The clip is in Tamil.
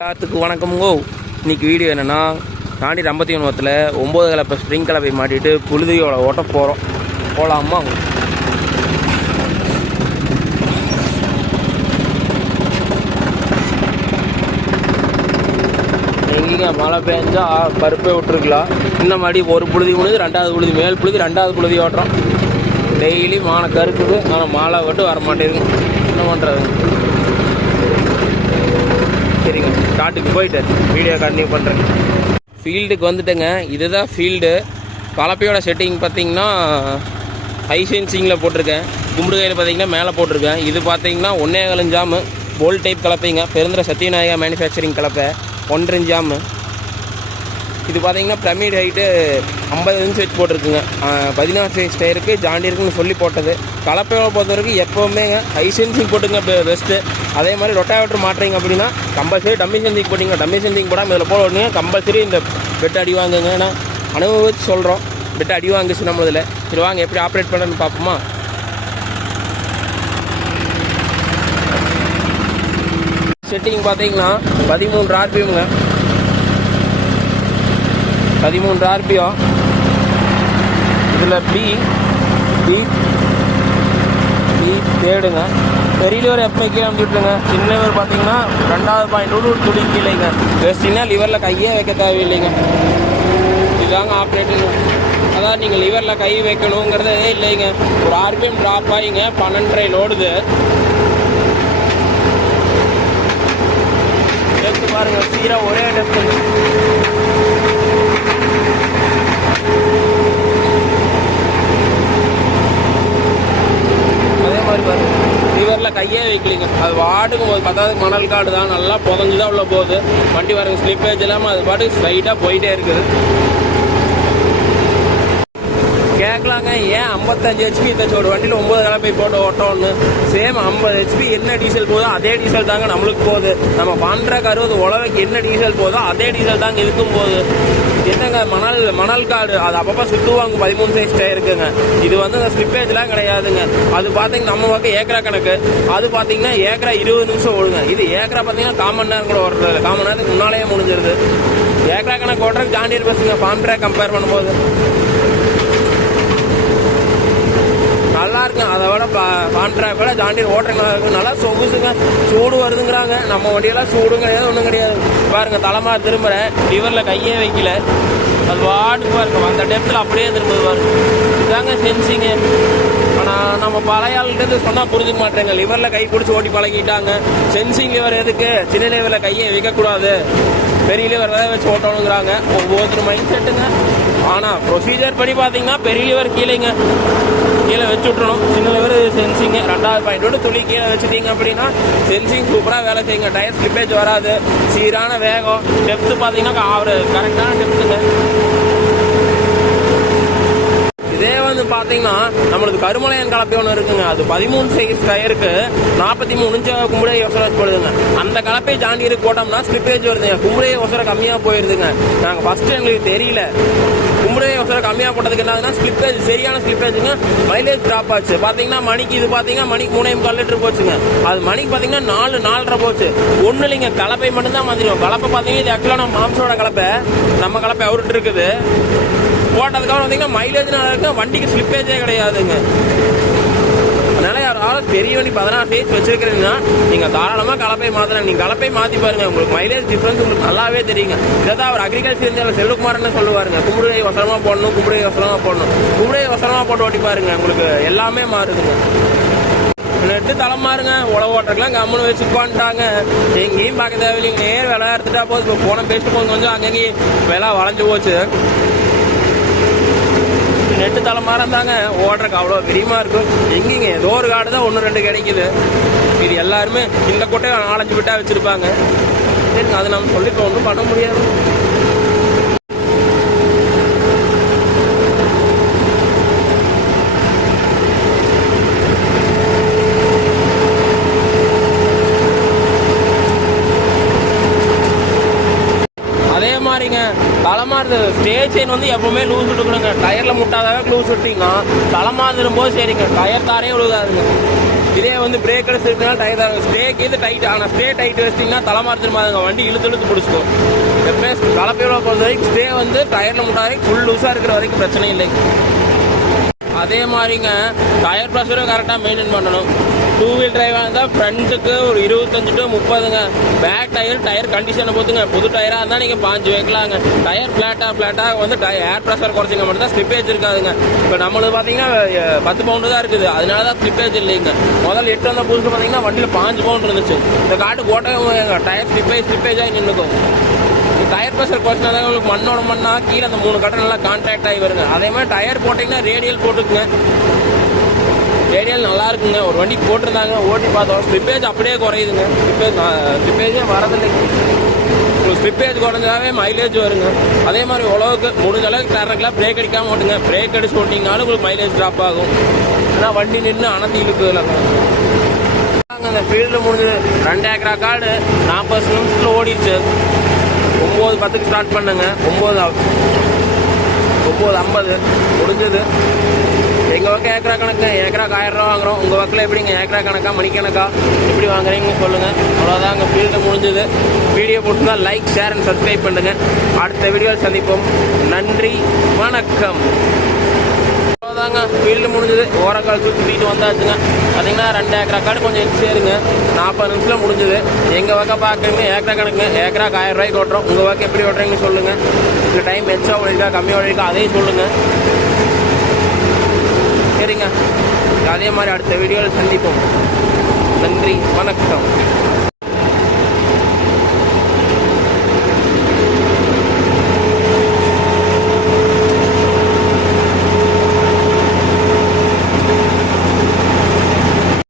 எல்லாத்துக்கும் வணக்கமுங்கோ. இன்னைக்கு வீடியோ என்னென்னா, தாண்டி 51 9 கலப்பை ஸ்ப்ரிங் கலப்பை மாட்டிட்டு புழுதியோட ஓட்ட போகிறோம். போகலாமா? எங்கேங்க மழை பெஞ்சா பருப்பே விட்டுருக்கலாம். இந்த மாதிரி ஒரு புழுதி புழுதி, ரெண்டாவது புழுதி, மேல் புழுதி, ரெண்டாவது புழுதி ஓட்டுறோம். டெய்லி மான கருக்குது, ஆனால் மழை விட்டு வர மாட்டேங்குது. என்ன பண்ணுறது? சரிங்க, காட்டுக்கு போயிட்டு வீடியோ கண்டினியூ பண்ணுறேன். ஃபீல்டுக்கு வந்துட்டேங்க. இதுதான் ஃபீல்டு. கலப்பையோட செட்டிங் பார்த்தீங்கன்னா ஹை சென்சிங்கில் போட்டிருக்கேன். கும்பிடு கையில் பார்த்தீங்கன்னா மேலே போட்டிருக்கேன். இது பார்த்தீங்கன்னா 1.25 ஜாமு போல் டைப் கலப்பைங்க. பெருந்திர சத்யநாயகா மேனுஃபேக்சரிங் கலப்பை 1.5 ஜாமு. இது பார்த்தீங்கன்னா பிரமிட் ஹைட்டு 50 இன்ச் வச்சு போட்டிருக்குங்க. 16 சைஸ் டயருக்கு ஜாண்டிருக்குன்னு சொல்லி போட்டது. கலப்பையோட பொறுத்த வரைக்கும் எப்போவுமே ஹை சென்சிங் போட்டுங்க பெஸ்ட்டு. அதே மாதிரி ரொட்டாவேட்டர் மாட்டுறீங்க அப்படின்னா கம்பல்சரி டம்மி சென்சிங் போட்டிங்க. டம்மி சென்சிங் போடாமல் இதில் போட விடுங்க. கம்பல்சரி இந்த பெட் அடி வாங்குங்க. ஏன்னா அனுபவிச்சு சொல்கிறோம், பெட் அடி வாங்குச்சு நம்ம இதில். சரி வாங்க எப்படி ஆப்ரேட் பண்ணுறதுன்னு பார்ப்போமா? செட்டிங் பார்த்தீங்கன்னா 13 ஆர்பிஎம்ங்க. 13 ஆர்பிஎம். இதில் பி தேடுங்க. பெரிய லிவர் எப்போ கீழே வந்துட்டுருங்க. சின்ன லிவர் பார்த்தீங்கன்னா 2வது பாயிண்ட் துளி கீழேங்க. பெஸ்ட்டிங்கன்னா லிவரில் கையே வைக்க தேவையில்லைங்க. இதுதாங்க ஆப்ரேட்டிங். அதாவது நீங்கள் லிவரில் கை வைக்கணுங்கிறதே இல்லைங்க. ஒரு ஆர்பிஎம் ட்ராப் ஆகிங்க 12.5 லோடுது. டெப்த்து பாருங்கள், சீராக ஒரே டெப்த்து. லிவரில் கையே வைக்கலிங்க. அது வாட்டுக்கும் போது 10வது மணல் காடு தான், நல்லா புதஞ்சு தான் உள்ள போகுது. வண்டி பாருங்க, ஸ்லிப்பேஜ் இல்லாமல் அது பாட்டுக்கு ஸ்ட்ரைட்டாக போயிட்டே இருக்குது. கேட்கலாங்க, ஏன் 55 HP தச்சு ஒரு வண்டியில் 9 கலப்பை போட்டு ஓட்டோன்னு. சேம் 50 HP என்ன டீசல் போதோ அதே டீசல் தாங்க நம்மளுக்கு போகுது. நம்ம பாண்ட்ராக் 60 உழவைக்கு என்ன டீசல் போதோ அதே டீசல் தாங்க இருக்கும் போது. என்னங்க மணல் காடு, அது அப்பப்போ சுற்றுவாங்க. 13 சைஸ் டயருக்குங்க. இது வந்து அந்த ஸ்லிப்பேஜ்லாம் கிடையாதுங்க. அது பார்த்தீங்கன்னா நம்ம பக்கம் ஏக்கரா கணக்கு. அது பார்த்தீங்கன்னா ஏக்கரா 20 நிமிஷம் ஓடுங்க. இது ஏக்கரா பார்த்தீங்கன்னா 1/4 மணி நேரம் கூட ஓடுறது. 1/4 மணி நேரத்துக்கு முன்னாலேயே முடிஞ்சிருது. ஏக்கரா கணக்கு ஓட்டுறதுக்கு ஜாண்டியர் பஸ்ஸுங்க பாண்ட்ராக் கம்பேர் பண்ணும்போது நல்லா இருக்குங்க. அதை விட பாண்ட்ராக் விட ஜாண்டியர் ஓட்டுறதுக்கு நல்லா இருக்கு. நல்லா சொகுசுங்க. சூடு வருதுங்கிறாங்க. நம்ம வண்டியெல்லாம் சூடும் கிடையாது, ஒன்றும் கிடையாது. பாருங்க, தலைமா திரும்புகிறேன், லிவரில் கையே வைக்கல. அது வாட்டுக்கு பாருங்க, அந்த டெப்த்தில் அப்படியே திரும்புது பாருங்க. இதாங்க சென்சிங்க. ஆனால் நம்ம பழைய ஆளுகிட்ட சொன்னால் புரிஞ்சுக்க மாட்டேங்க. லிவரில் கை பிடிச்சி ஓட்டி பழகிட்டாங்க. சென்சிங் லிவர் எதுக்கு? சின்ன லிவரில் கையை வைக்கக்கூடாது, பெரிய லிவர் தான் வச்சு ஓட்டணுங்கிறாங்க. ஒவ்வொருத்தர் மைண்ட் செட்டுங்க. ஆனால் ப்ரொசீஜர் படி பார்த்தீங்கன்னா பெரிய லிவர் கீழேங்க, கீழே வச்சு விட்டுறணும். சின்ன லிவர் சென்சிங் 2வது பாயிண்டோட துளி கீழே வச்சுட்டீங்க அப்படின்னா சென்சிங் சூப்பராக வேலை செய்யுங்க. டயர் ஸ்லிப்பேஜ் வராது, சீரான வேகம். டெப்த்து பார்த்தீங்கன்னா அவர் கரெக்டான டெப்த்துங்க. இதே வந்து பார்த்தீங்கன்னா நம்மளுக்கு கருமலையன் கலப்பை ஒன்று இருக்குங்க. அது 13 சைஸ் டயருக்கு 43 இன்ச்சு கும்புடைய யோசனை போடுதுங்க. அந்த கலப்பை ஜாண்டியருக்கு போட்டோம்னா ஸ்லிப்பேஜ் வருதுங்க. கும்புடைய யோசனை கம்மியாக போயிருதுங்க. நாங்கள் ஃபர்ஸ்ட் எங்களுக்கு தெரியல. கும்புடைய யோசனை கம்மியாக போட்டதுக்கு என்னதுன்னா ஸ்லிப்பேஜ், சரியான ஸ்லிப்பேஜுங்க. மைலேஜ் ட்ராப் ஆச்சு. பார்த்தீங்கன்னா மணிக்கு இது பார்த்தீங்கன்னா மணிக்கு 3.25 லிட்டர் போச்சுங்க. அது மணிக்கு பார்த்தீங்கன்னா 4.5 போச்சு. ஒன்றும் இல்லைங்க, கலப்பை மட்டும்தான் மாற்றிடும். கலப்பை பார்த்தீங்கன்னா இது ஆக்சுவலாக நம்ம மாம்சோட கலப்பை, நம்ம கலப்பை அவர்கிட்ட இருக்குது. போட்டதுக்கப்புறம் பார்த்தீங்கன்னா மைலேஜ் நல்லா இருக்கு, வண்டிக்கு ஸ்லிப்பேஜே கிடையாதுங்க. அதனால யாராவது பெரிய வண்டி 16 சைஸ் வச்சிருக்கிறீங்கன்னா நீங்கள் தாராளமாக கலப்பை மாற்றலாம். நீங்கள் கலப்பை மாற்றி பாருங்க, உங்களுக்கு மைலேஜ் டிஃபரன்ஸ் உங்களுக்கு நல்லாவே தெரியுங்க. இதை தான் அவர் அக்ரிகல்ச்சர் இந்தியாவில் செல்வகுமார்னு சொல்லுவாருங்க. கும்புடைய வசனமாக போடணும், கும்புடைய வசனமாக போடணும். கும்புடைய வசனமாக போட்டு ஓட்டி பாருங்க, உங்களுக்கு எல்லாமே மாறுதுங்க. நெட்டு தலைமாருங்க. உழவு ஓட்டுறதுலாம் கம்முன்னு வச்சு உட்காந்துட்டாங்க. எங்கேயும் பார்க்க தேவையில்லைங்க. விலை எடுத்துட்டா போது. இப்போ போன பேசிட்டு போது கொஞ்சம் அங்கங்கேயும் விலை வளைஞ்சு போச்சு. நெட்டு தலைமாரம் தாங்க ஓடுறக்கு அவ்வளோ பிரியமாக இருக்கும். எங்கேங்க ஏதோ ஒரு காடு தான் 1-2 கிடைக்குது. இது எல்லாருமே இந்த கொட்டையை 4-5 விட்டா வச்சுருப்பாங்க. சரிங்க, அது நம்ம சொல்லிட்டு ஒன்றும் பண்ண முடியாது. தலைமாறு ஸ்டேஜ் செயின் வந்து எப்பவுமே லூஸ் விட்டுக்கணுங்க. டயரில் முட்டாதாவே லூஸ் விட்டீங்கன்னா தலைமாறு திரும்போது சரிங்க, டயர் தாரே விழுகாதுங்க. இதே வந்து பிரேக் அடிச்சு இருக்கனால டயர் தான் ஸ்டேக்கு இது டைட். ஆனால் ஸ்டே டைட் வச்சிட்டிங்கன்னா தலைமாறுமா வண்டி இழுத்து பிடிச்சிக்கும். எப்பவுமே கலப்பையோட பொறுத்த வரைக்கும் ஸ்டே வந்து டயர்ல முட்டா வரைக்கும் ஃபுல் லூஸாக இருக்கிற வரைக்கும் பிரச்சனை இல்லைங்க. அதே மாதிரிங்க டயர் ப்ரெஷரும் கரெக்டாக மெயின்டைன் பண்ணணும். 2 வீல் டிரைவாக இருந்தால் ஃப்ரண்ட்டுக்கு ஒரு 25 to 30ங்க. பேக் டயர் கண்டிஷனை பொறுத்துங்க. புது டயராக இருந்தால் நீங்கள் 5 வைக்கலாங்க. டயர் ஃப்ளாட்டாக வந்து ஏர் ப்ரெஷர் குறைச்சிங்க மட்டும் தான் ஸ்லிப்பேஜ் இருக்காதுங்க. இப்போ நம்மளுக்கு பார்த்தீங்கன்னா 10 பவுண்டு தான் இருக்குது, அதனால தான் ஸ்லிப்பேஜ் இல்லைங்க. முதல்ல 8 வந்த புதுசு பார்த்தீங்கன்னா வண்டியில் 5 பவுண்ட் இருந்துச்சு. இந்த காட்டு கோட்டையும் டயர் ஸ்லிப்பேஜாக நின்றுக்கும். டயர் ப்ரெஷர் குறைச்சினா தான் உங்களுக்கு மண்ணோட மண்ணா கீழே அந்த 3 கட்டை நல்லா கான்டாக்ட் ஆகி வருங்க. அதே மாதிரி டயர் போட்டிங்கன்னா ரேடியல் போட்டுக்குங்க. ரேடியல் நல்லா இருக்குங்க. ஒரு வண்டி போட்டிருந்தாங்க, ஓட்டி பார்த்தோம். ஸ்லிப்பேஜ் அப்படியே குறையுதுங்க. ஸ்லிப்பேஜே வரதில்லைங்க. உங்களுக்கு ஸ்லிப்பேஜ் குறைஞ்சாவே மைலேஜ் வருங்க. அதே மாதிரி உழவுக்கு முடிஞ்ச அளவுக்கு டேரக்டாக பிரேக் அடிக்காமல் ஓட்டுங்க. பிரேக் அடிச்சு ஓட்டிங்கனாலும் உங்களுக்கு மைலேஜ் ட்ராப் ஆகும். ஏன்னா வண்டி நின்று அனத்தி இழுக்குதுல. அந்த ஃபீல்டு முடிஞ்சது 2 ஏக்கரா காடு 40 நிமிஷத்தில் ஓடிடுச்சு. 9:10 ஸ்டார்ட் பண்ணுங்க. 9:50 முடிஞ்சது. எங்கள் பக்கம் ஏக்கரா கணக்கு, ஏக்கராக்கு 1000 ரூபா வாங்குறோம். உங்கள் பக்கில் எப்படிங்க ஏக்கரா கணக்கா மணிக்கணக்கா எப்படி வாங்குறீங்கன்னு சொல்லுங்கள். அவ்வளோதான், அங்கே ஃபீல்டு முடிஞ்சது. வீடியோ பிடிச்சிருந்தா லைக், ஷேர் அண்ட் சப்ஸ்கிரைப் பண்ணுங்கள். அடுத்த வீடியோவில் சந்திப்போம். நன்றி, வணக்கம். அவ்வளோதாங்க, ஃபீல்டு முடிஞ்சது. ஓரக்கால் சுற்றிட்டு வந்தாச்சுங்க. பார்த்தீங்கன்னா 2 ஏக்கரா காடு கொஞ்சம் சேருங்க. 40 நிமிஷத்தில் முடிஞ்சது. எங்கள் பக்கம் பார்க்குறீங்க ஏக்கரா கணக்குங்க. ஏக்கராக்கு 1000 ரூபாய்க்கு ஓட்டுறோம். உங்கள் பக்கம் எப்படி ஓட்டுறீங்கன்னு சொல்லுங்கள். இந்த டைம் எச்சா ஓடிருக்கா கம்மியாக ஓடிருக்கா அதையும் சொல்லுங்கள். சரிங்க, அதே மாதிரி அடுத்த வீடியோவில் சந்திப்போம். நன்றி, வணக்கம்.